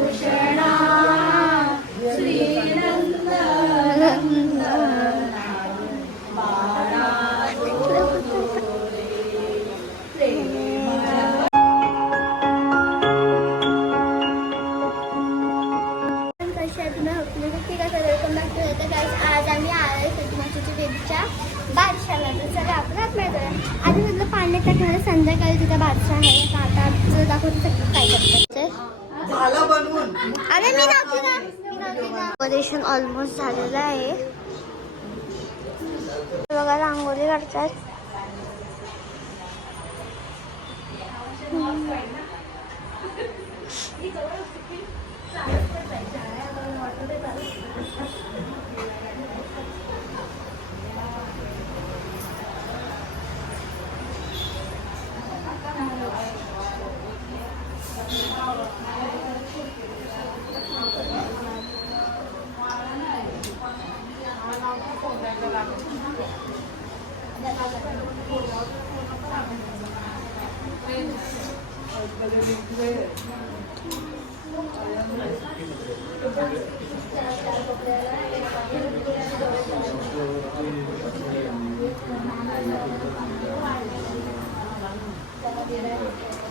भूषणा श्रीनंदनंदना बाळा आज आम्ही आलोय सतीमातेच्या देवीच्या बादशाला. तर चला आपण आतमध्ये जाऊया. आधी म्हटलं पाण्यात टाकणार, संध्याकाळी तिथं बादशाह आहे. तर आता तुझं दाखवतो सगळं काय करतात. अरे मी नव्हती ना. डेकोरेशन ऑलमोस्ट झालेलं आहे. बघा रांगोळी काढतात.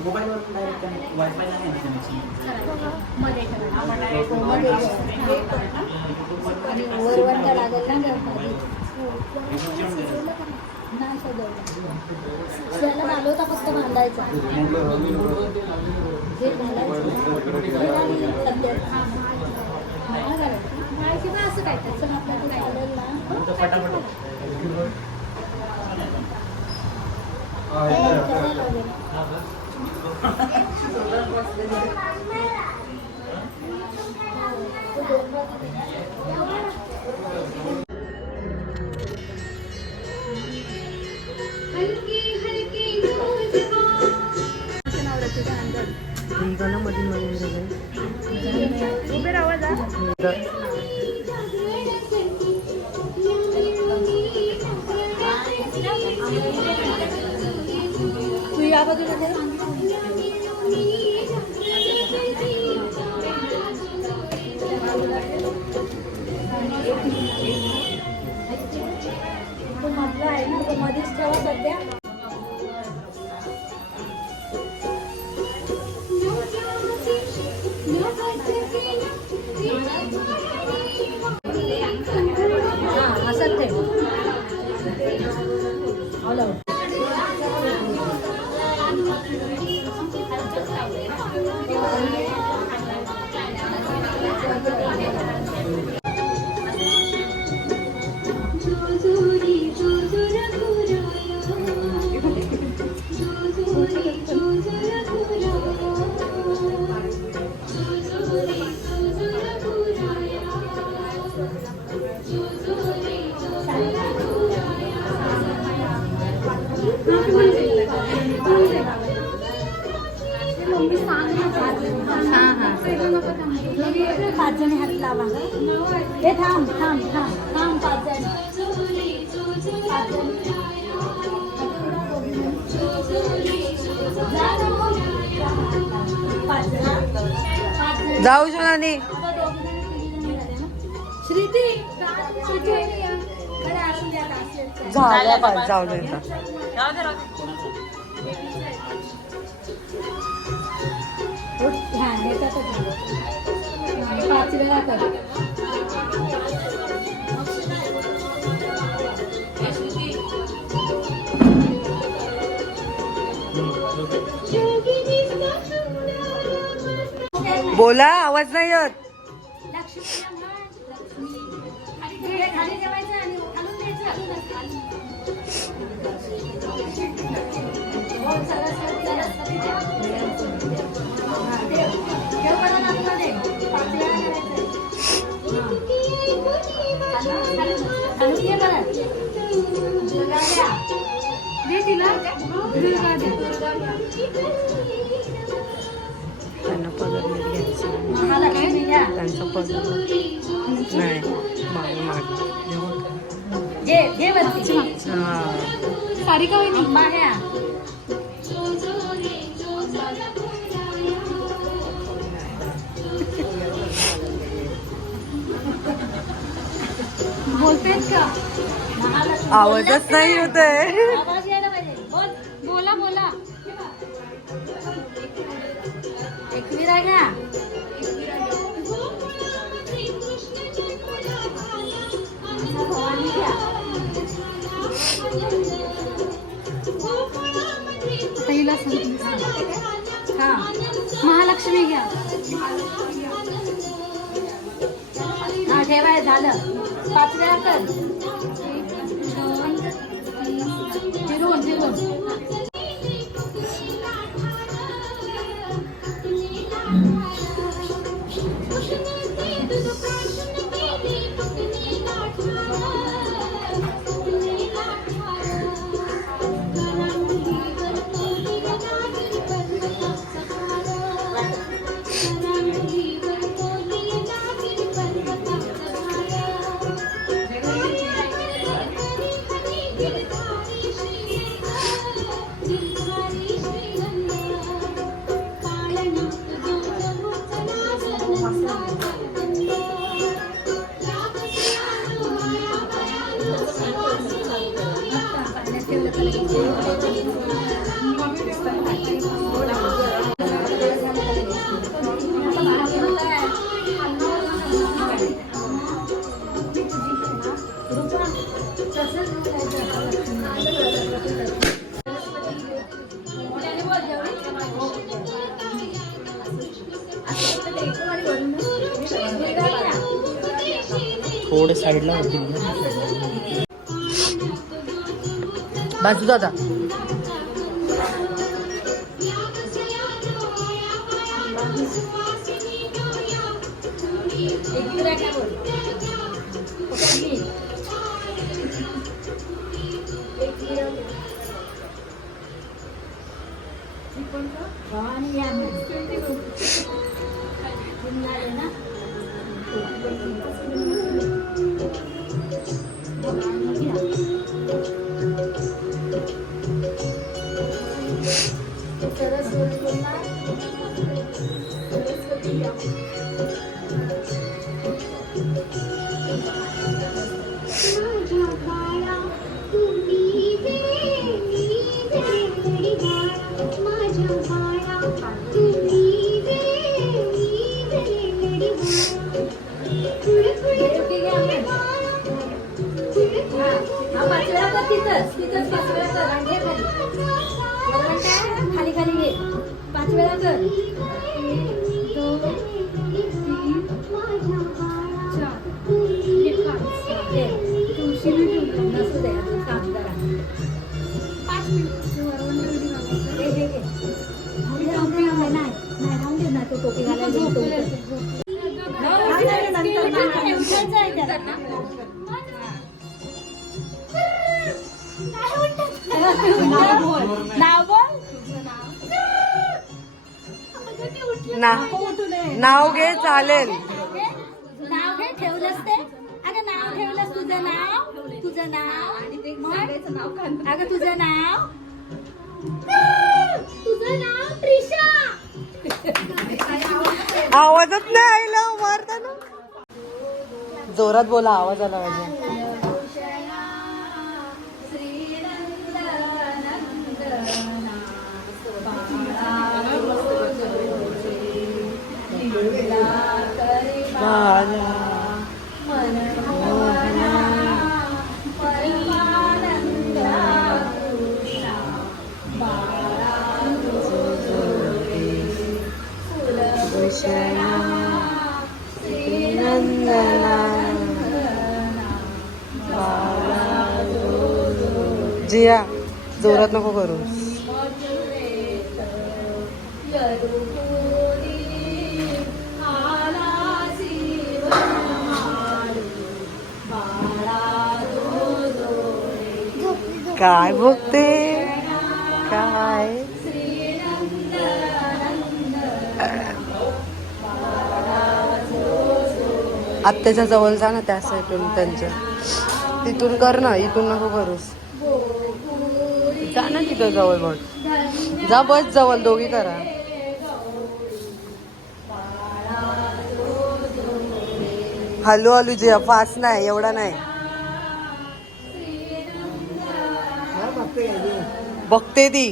मोबाईलवर डायरेक्ट वायफाय नाही कनेक्शन मध्ये वरवंटा लागेल ना नाही सजवलं आलो होता फक्त बांधायचा असं काय त्याचं आपल्याला चालेल ना फटाफट उभे राहा जा तू या बाजूला तो मधला आहे ना तो मध्येच ठेवा सध्या असं ठेव पाच जणी हात लावा हे थांब थांब थांब थांब पाच जणी जाऊ सोनाली श्रीती झाल्या पाच जाऊ दे पाच वेळा कर बोला आवाज नाही येत खाली ठेवायचं आणि खालून द्यायचं त्यांना पगार नाही घ्यायचं त्यांचा पगार नाही माग सारिका वहिनी माया आवाजच नाही होत आहे. बोला बोला. एकविरा घ्या. भवानी घ्या. पहिला हा महालक्ष्मी घ्या. हा ठेवाय झालं. 5 वेळा कर. फिरून फिरून. थोडं साईडला होती. बाजू दादा. खाली खाली घे. 5 वेळा कर. 2 3 4 तुळशी नसू दे. अजून काम करा. 5 मिनिट नाही राहून दे ना. तो टोपी घालायला नाव बोल. नाव घे चालेल. नाव घे. ठेवलंस ते. अगं नाव ठेवलंस. तुझं नाव. अगं तुझं नाव त्रिशा. आवाजच नाही आयला मारताना. जोरात बोला. आवाज आला पाहिजे. जिया जोरात नको करू. काय बघते काय. आत्याच्या जवळ जा ना. त्या साईडून त्यांच्या तिथून कर ना. इथून नको करूस. जा ना तिथं जवळ. बघ जा. बस जवळ. दोघी करा. हलू हलू जे फास्ट नाही. एवढा नाही. बघते ती.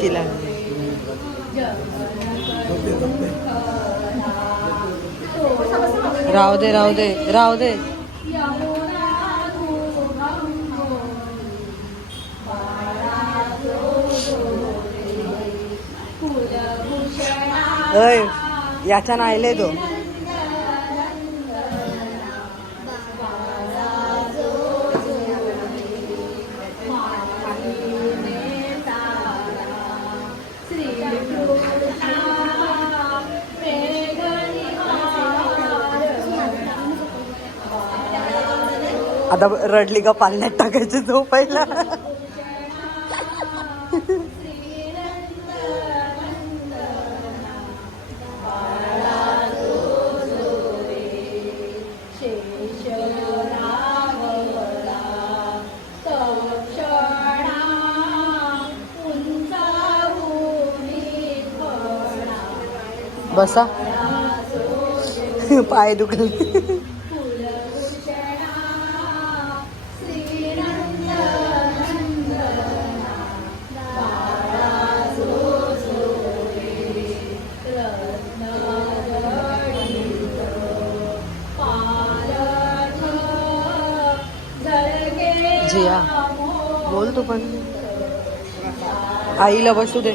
केला राहू दे राहू दे राहू दे. अय याच्या नाहीले तो. आता रडली का पालण्यात टाकायची झोपायला. बसा पाय दुखले. जिया बोल तू पण. आईला बसू दे.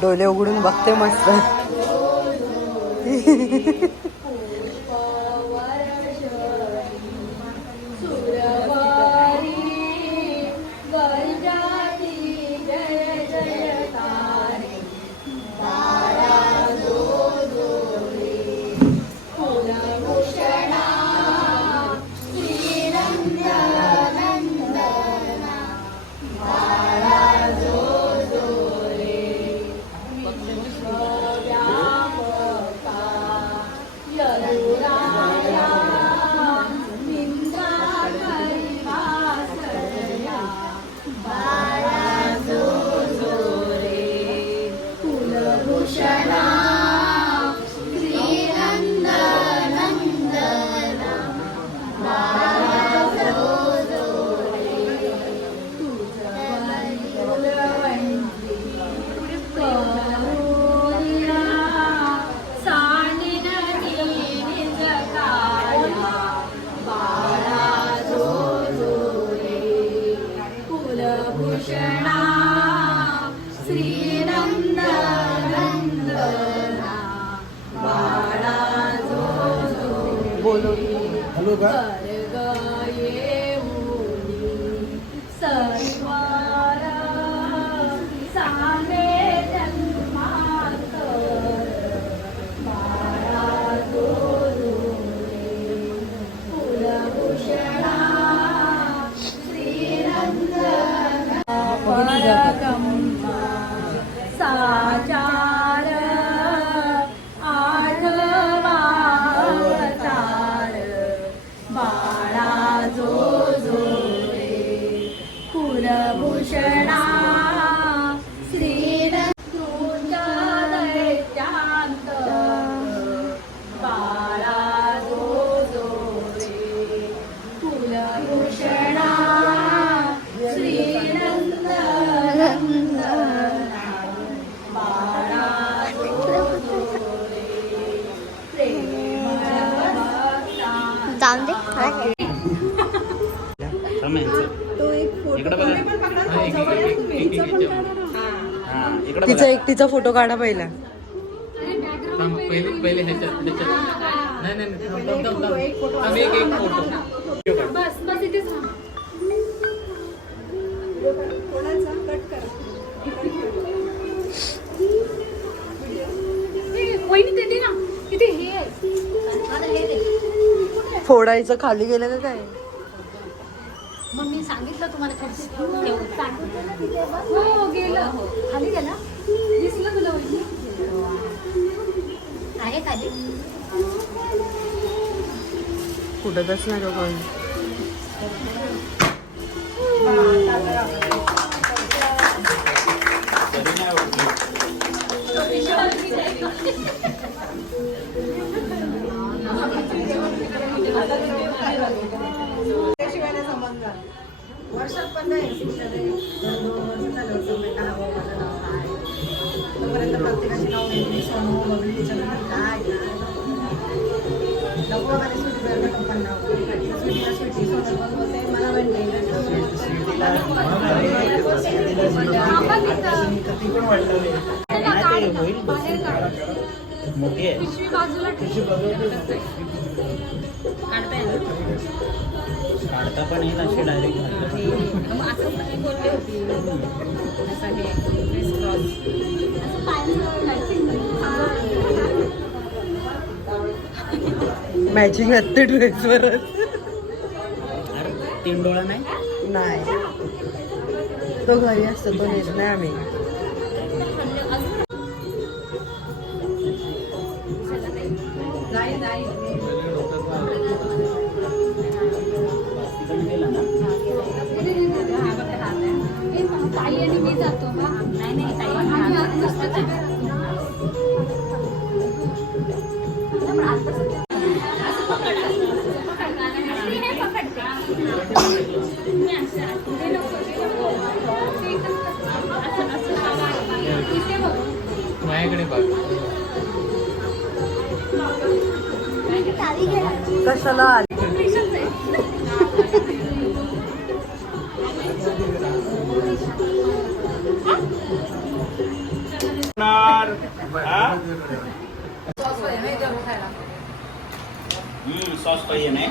डोळे उघडून बघते मस्त. हॅलो का साचार आठवा अवतार इकडे बघा. हा, एक. हा, इकडे तिचा बघा. एकटीचा फोटो काढा पहिला. थांब, पहिले ह्याच्यात नाही थांब. थांब, एक फोटो. बस बस इथेच राहा. वहिनी ते दे ना किती हे आहे. आता हे दे. फोडायचं खाली गेलं का काय? मग मी सांगितलं तुम्हाला हो गेलं खाली गेला दिसलं तुला वहिनी आहे खाली. फुटतच नाही तो कोण. तरी नाही आवडली. वर्षात पण नाही तोपर्यंत प्रत्येकाची नाव वेगळी सोनू बबली काय नको मला सुटी करते कंपन नाव सुटीला सुटी सोनू बोलते मला मोठी आहे. पिशवी बाजूला काढता पण येईल अशी डायरेक्ट. मॅचिंग असते ड्रेसवरच. अरे 3 डोळा नाही. नाही तो घरी असतो, तो नेत नाही आम्ही. ताई आणि मी जातो. नाही माझ्याकडे बघ. कशाला आली? सॉस पाहिजे नाही.